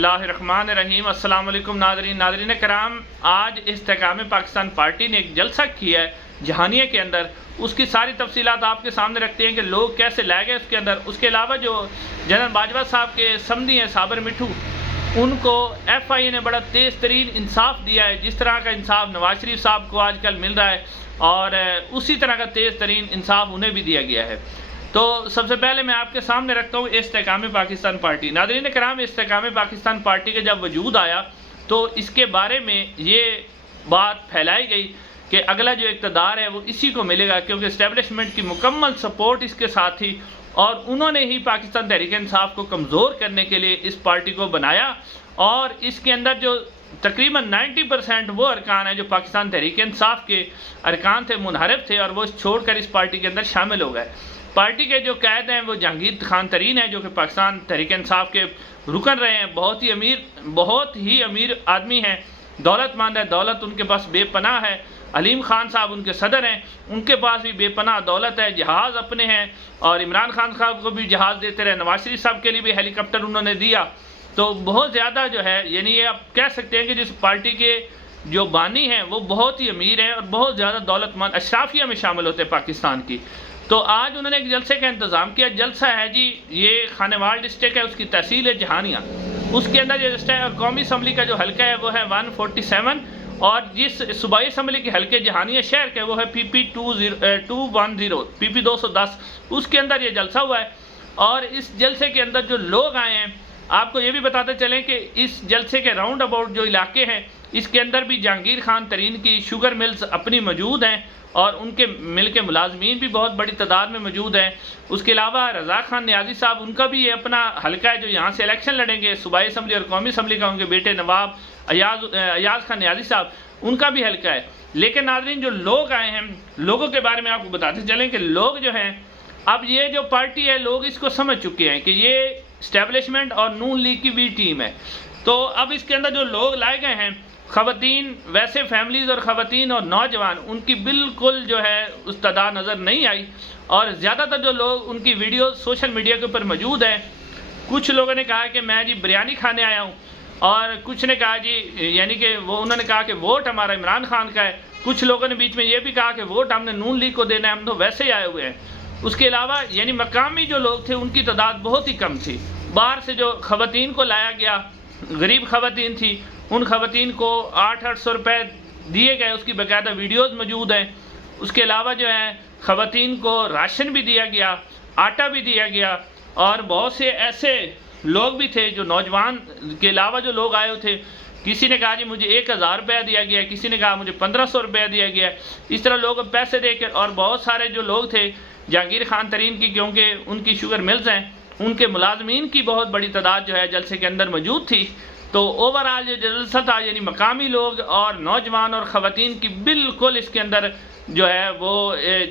बिस्मिल्लाह रहमान रहीम। अस्सलाम वालेकुम नाज़रीन कराम, आज इस्तेकाम पाकिस्तान पार्टी ने एक जलसा किया है जहानिया के अंदर। उसकी सारी तफसीलात आपके सामने रखते हैं कि लोग कैसे लाए गए उसके अंदर। उसके अलावा जो जनरल बाजवा साहब के समधी हैं साबर मिठू, उनको FI ने बड़ा तेज़ तरीन इंसाफ दिया है। जिस तरह का इंसाफ नवाज शरीफ साहब को आजकल मिल रहा है और उसी तरह का तेज़ तरीन इंसाफ उन्हें भी दिया गया है। तो सबसे पहले मैं आपके सामने रखता हूँ इस्तेकाम पाकिस्तान पार्टी। नाज़रीन कराम, इस्तेकाम पाकिस्तान पार्टी के जब वजूद आया तो इसके बारे में ये बात फैलाई गई कि अगला जो इक़्तिदार है वो इसी को मिलेगा, क्योंकि इस्टेब्लिशमेंट की मुकम्मल सपोर्ट इसके साथ थी और उन्होंने ही पाकिस्तान तहरीक इंसाफ को कमज़ोर करने के लिए इस पार्टी को बनाया। और इसके अंदर जो तकरीबन 90% वो अरकान हैं जो पाकिस्तान तहरीक इंसाफ के अरकान थे, मुनहरफ थे, और वो छोड़कर इस पार्टी के अंदर शामिल हो गए। पार्टी के जो कैद हैं वो जहांगीर खान तरीन है, जो कि पाकिस्तान तहरीक इंसाफ के रुकन रहे हैं। बहुत ही अमीर आदमी हैं, दौलतमंद है, दौलत उनके पास बेपनाह है। अलीम खान साहब उनके सदर हैं, उनके पास भी बेपनाह दौलत है, जहाज़ अपने हैं, और इमरान खान साहब को भी जहाज़ देते रहे। नवाज शरीफ साहब के लिए भी हेलीकॉप्टर उन्होंने दिया। तो बहुत ज़्यादा जो है, यानी ये आप कह सकते हैं कि जिस पार्टी के जो बानी हैं वो बहुत ही अमीर हैं और बहुत ज़्यादा दौलतमंद, अशराफिया में शामिल होते हैं पाकिस्तान की। तो आज उन्होंने एक जलसे का इंतज़ाम किया। जलसा है जी, ये खानेवाल डिस्ट्रिक्ट है, उसकी तहसील है जहानिया, उसके अंदर ये जलसा है। और कौमी असम्बली का जो हल्का है वो है 147, और जिस सूबाई असम्बली के हल्के जहानिया शहर के वो है PP 210 PP 210, उसके अंदर ये जलसा हुआ है। और इस जलसे के अंदर जो लोग आए हैं, आपको ये भी बताते चलें कि इस जलसे के राउंड अबाउट जो इलाके हैं, इसके अंदर भी जहांगीर खान तरीन की शुगर मिल्स अपनी मौजूद हैं और उनके मिल के मुलाजमीन भी बहुत बड़ी तादाद में मौजूद हैं। उसके अलावा रज़ा खान नियाज़ी साहब, उनका भी ये अपना हल्का है जो यहाँ से इलेक्शन लड़ेंगे सूबाई असम्बली और कौमी असम्बली का। उनके बेटे नवाब अयाज खान नियाज़ी साहब, उनका भी हल्का है। लेकिन नाज़रीन, जो लोग आए हैं, लोगों के बारे में आपको बताते चलें कि लोग जो हैं, अब ये जो पार्टी है, लोग इसको समझ चुके हैं कि ये इस्टेब्लिशमेंट और नून लीग की भी टीम है। तो अब इसके अंदर जो लोग लाए गए हैं, ख़वातीन, वैसे फैमिलीज़ और ख़वातीन और नौजवान, उनकी बिल्कुल जो है उस तादाद नज़र नहीं आई। और ज़्यादातर जो लोग उनकी वीडियो सोशल मीडिया के ऊपर मौजूद हैं। कुछ लोगों ने कहा कि मैं जी बिरयानी खाने आया हूँ, और कुछ ने कहा जी, यानी कि वो उन्होंने कहा कि वोट हमारा इमरान खान का है। कुछ लोगों ने बीच में ये भी कहा कि वोट हमने नून लीग को देना है, हम तो वैसे ही आए हुए हैं। उसके अलावा यानी मकामी जो लोग थे उनकी तादाद बहुत ही कम थी। बाहर से जो ख़वातीन को लाया गया, गरीब ख़वातीन थी, उन ख़वातीन को 800 रुपये दिए गए, उसकी बाकायदा वीडियोज़ मौजूद हैं। उसके अलावा जो है ख़वातीन को राशन भी दिया गया, आटा भी दिया गया, और बहुत से ऐसे लोग भी थे जो नौजवान के अलावा जो लोग आए हुए थे। किसी ने कहा जी मुझे 1000 रुपया दिया गया, किसी ने कहा मुझे 1500 रुपया दिया गया। इस तरह लोग पैसे देकर, और बहुत सारे जो लोग थे जहांगीर खान तरीन की, क्योंकि उनकी शुगर मिल्स हैं, उनके मुलाजमीन की बहुत बड़ी तादाद जो है जलसे के अंदर मौजूद थी। तो ओवरऑल जो जलसा था, यानी मकामी लोग और नौजवान और ख़वातीन की बिल्कुल इसके अंदर जो है वो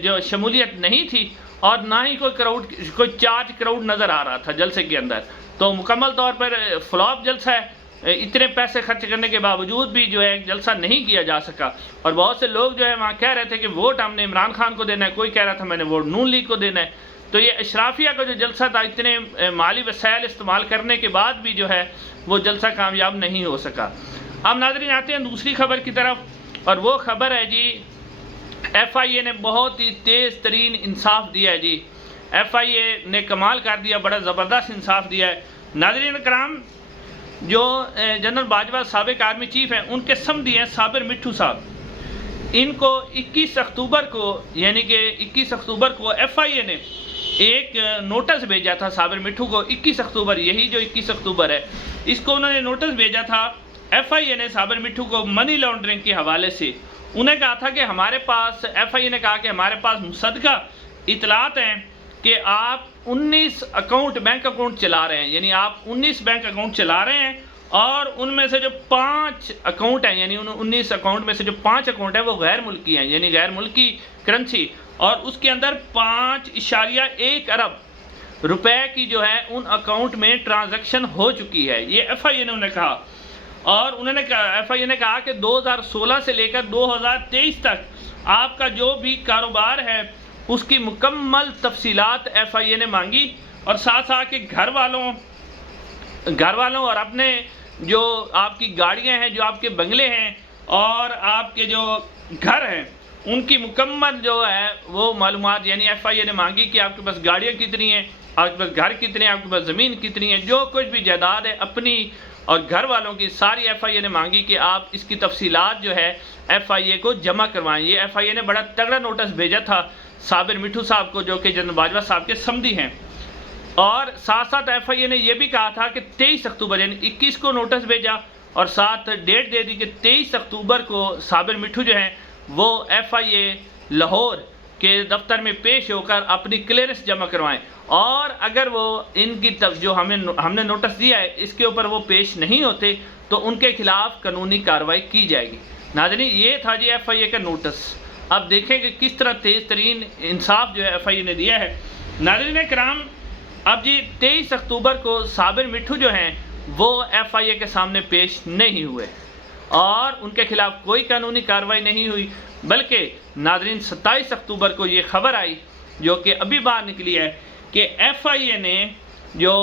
जो शमूलियत नहीं थी, और ना ही कोई चार्ज क्राउड नज़र आ रहा था जलसे के अंदर। तो मुकम्मल तौर पर फ्लॉप जलसा है। इतने पैसे खर्च करने के बावजूद भी जो है जलसा नहीं किया जा सका। और बहुत से लोग जो है वहाँ कह रहे थे कि वोट हमने इमरान खान को देना है, कोई कह रहा था मैंने वोट नून लीग को देना है। तो ये अशराफिया का जो जलसा था, इतने माली वसाइल इस्तेमाल करने के बाद भी जो है वो जलसा कामयाब नहीं हो सका। अब नाज़रीन आते हैं दूसरी खबर की तरफ, और वो खबर है जी FIA ने बहुत ही तेज़ तरीन इंसाफ दिया है जी। FIA ने कमाल कर दिया, बड़ा ज़बरदस्त इंसाफ दिया है। नाज़रीन कराम, जो जनरल बाजवा साबिक आर्मी चीफ हैं, उनके समधी हैं साबिर मिठू साहब, इनको 21 अक्टूबर को, यानी कि 21 अक्टूबर को FIA ने एक नोटिस भेजा था साबिर मिठू को। 21 अक्टूबर, यही जो 21 अक्टूबर है, इसको उन्होंने नोटिस भेजा था। FIA ने साबिर मिठू को मनी लॉन्ड्रिंग के हवाले से उन्हें कहा था कि हमारे पास, FIA ने कहा कि हमारे पास मुसद्दका इतलात हैं कि आप 19 बैंक अकाउंट चला रहे हैं, यानी आप 19 बैंक अकाउंट चला रहे हैं, और उनमें से जो 5 अकाउंट हैं, यानी उन 19 अकाउंट में से जो 5 अकाउंट हैं वो गैर मुल्की हैं, यानी गैर मुल्की करेंसी, और उसके अंदर 5.1 अरब रुपए की जो है उन अकाउंट में ट्रांजैक्शन हो चुकी है। ये FIA ने उन्हें कहा। और उन्होंने FIA ने कहा कि 2016 से लेकर 2023 तक आपका जो भी कारोबार है उसकी मुकम्मल तफसीलात FIA ने मांगी, और साथ साथ के घर वालों گھر والوں اور اپنے جو آپ کی گاڑیاں ہیں، جو آپ کے بنگلے ہیں اور آپ کے جو گھر ہیں، ان کی مکمل جو ہے وہ معلومات یعنی ایف آئی اے نے مانگی کہ آپ کے پاس گاڑیاں کتنی ہیں، آپ کے پاس گھر کتنے ہیں، آپ کے پاس زمین کتنی ہے، جو کچھ بھی جائیداد ہے اپنی اور گھر والوں کی ساری ایف آئی اے نے مانگی کہ آپ اس کی تفصیلات جو ہے ایف آئی اے کو جمع کروائیں۔ یہ ایف آئی اے نے بڑا تگڑا نوٹس بھیجا تھا صابر مٹھو صاحب کو، جو کہ جنرل باجوہ صاحب کے سمدی ہیں، اور ساتھ ساتھ ایف آئی اے نے یہ بھی کہا تھا کہ 23 اکتوبر یعنی 21 کو نوٹس بھیجا اور ساتھ ڈیٹ دے دی کہ 23 اکتوبر کو صابر مٹھو جو ہیں وہ ایف آئی اے لاہور کے دفتر میں پیش ہو کر اپنی کلیئرنس جمع کروائیں، اور اگر وہ ان کی جو ہم نے نوٹس دیا ہے اس کے اوپر وہ پیش نہیں ہوتے تو ان کے خلاف قانونی کارروائی کی جائے گی۔ ناظرین، یہ تھا جی ایف آئی اے کا نوٹس۔ اب دیکھیں کہ کس طرح تیز ترین انصاف جو ہے ایف آئی اے نے دیا ہے۔ ناظرین کرام، اب جی 23 اکتوبر کو صابر مٹھو جو ہیں وہ ایف آئی اے کے سامنے پیش نہیں ہوئے اور ان کے خلاف کوئی قانونی کارروائی نہیں ہوئی، بلکہ ناظرین 27 اکتوبر کو یہ خبر آئی جو کہ ابھی باہر نکلی ہے کہ ایف آئی اے نے جو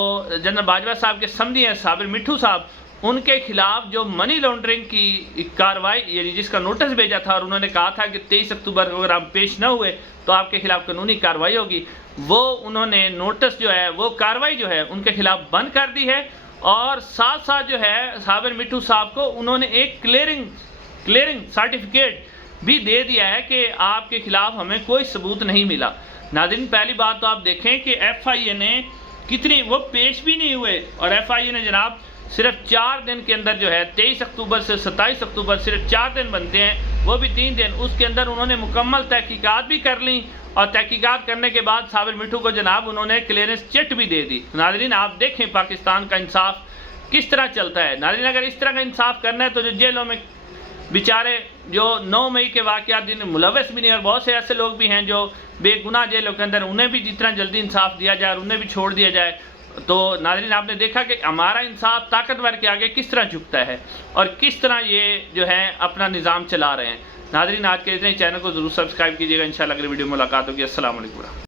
جنرل باجوہ صاحب کے سمدی ہیں صابر مٹھو صاحب، ان کے خلاف جو منی لانڈرنگ کی کارروائی یعنی جس کا نوٹس بھیجا تھا اور انہوں نے کہا تھا کہ 23 اکتوبر کو اگر آپ پیش نہ ہوئے تو آپ کے خلاف قانونی کارروائی ہوگی، وہ انہوں نے نوٹس جو ہے وہ کارروائی جو ہے ان کے خلاف بند کر دی ہے، اور ساتھ ساتھ جو ہے صابر مٹھو صاحب کو انہوں نے ایک کلیئرنگ سرٹیفکیٹ بھی دے دیا ہے کہ آپ کے خلاف ہمیں کوئی ثبوت نہیں ملا۔ ناظرین، پہلی بات تو آپ دیکھیں کہ ایف آئی اے نے کتنی وہ پیش بھی نہیں ہوئے، اور ایف آئی اے نے جناب صرف 4 دن کے اندر جو ہے 23 اکتوبر سے 27 اکتوبر صرف 4 دن بنتے ہیں، وہ بھی 3 دن، اس کے اندر انہوں نے مکمل تحقیقات بھی کر لیں، اور تحقیقات کرنے کے بعد صابر مٹھو کو جناب انہوں نے کلیئرنس چٹ بھی دے دی۔ ناظرین، آپ دیکھیں پاکستان کا انصاف کس طرح چلتا ہے۔ ناظرین، اگر اس طرح کا انصاف کرنا ہے تو جو جیلوں میں بیچارے جو 9 مئی کے واقعات جن ملوث بھی نہیں، اور بہت سے ایسے لوگ بھی ہیں جو بے گناہ جیلوں کے اندر، انہیں بھی جتنا جلدی انصاف دیا جائے اور انہیں بھی چھوڑ دیا جائے۔ تو ناظرین، آپ نے دیکھا کہ ہمارا انصاف طاقتور کے آگے کس طرح جھکتا ہے اور کس طرح یہ جو ہے اپنا نظام چلا رہے ہیں۔ ناظرین، آج کے اتنے چینل کو ضرور سبسکرائب کیجیے گا، انشاءاللہ اگلی ویڈیو میں ملاقات ہوگی۔ السلام علیکم۔